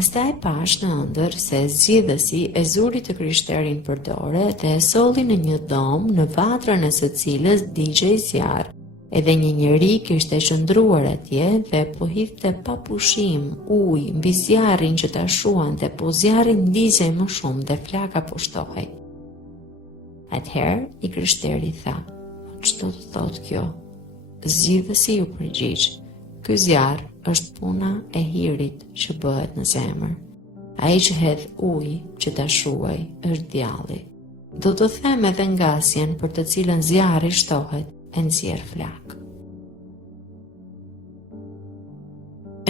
Pastaj pash në ëndër se zgjidhësi e zuri të krishterin për dorë dhe e solli në një dhomë në vatrën e së cilës digjej zjarr. Edhe një njeri kishte qëndruar atje dhe po hidhte pa pushim ujë mbi zjarrin që ta shuante, po zjarri ndiqej më shumë dhe flaka po shtohej. Atëherë i krishteri tha: "Ç'do të thotë kjo?" Zgjidhësi ju përgjigj: "Ky zjarr është puna e hirit që bëhet në zemër. Ai që hedh ujë që ta shuaj është djalli. Do të them edhe ngasjen për të cilën zjarri shtohet e nxjerr flak."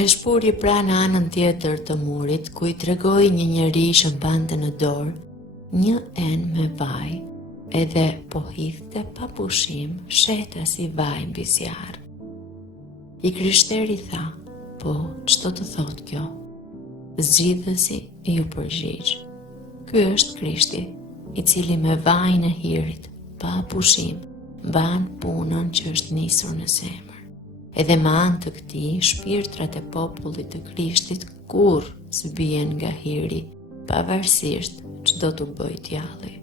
E shpuri pra në anën tjetër të murit, ku i tregoi një njeri që mbante në dorë një enë me vaj, edhe po hidhte pa pushim sheta si vaj mbi zjarr. I krishteri tha: "Po, ç'do të thotë kjo?" Zgjidhësi ju përgjigj: "Ky është Krishti, i cili me vajin e hirit, pa pushim, mban punën që është nisur në zemër. Edhe me anë të këtij, shpirtrat e popullit të Krishtit kurrë s'bien nga hiri, pavarësisht ç'do t'u bëj djalli.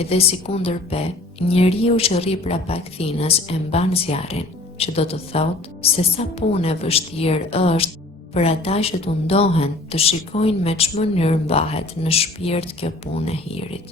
Edhe si kundërpe, njeriu që rri prapa kthinës e mban zjarrin, që do të thotë se sa punë e vështirë është për ata që t'u ndohen të shikojnë me ç'mënyrë mbahet në shpirt kjo punë e hirit."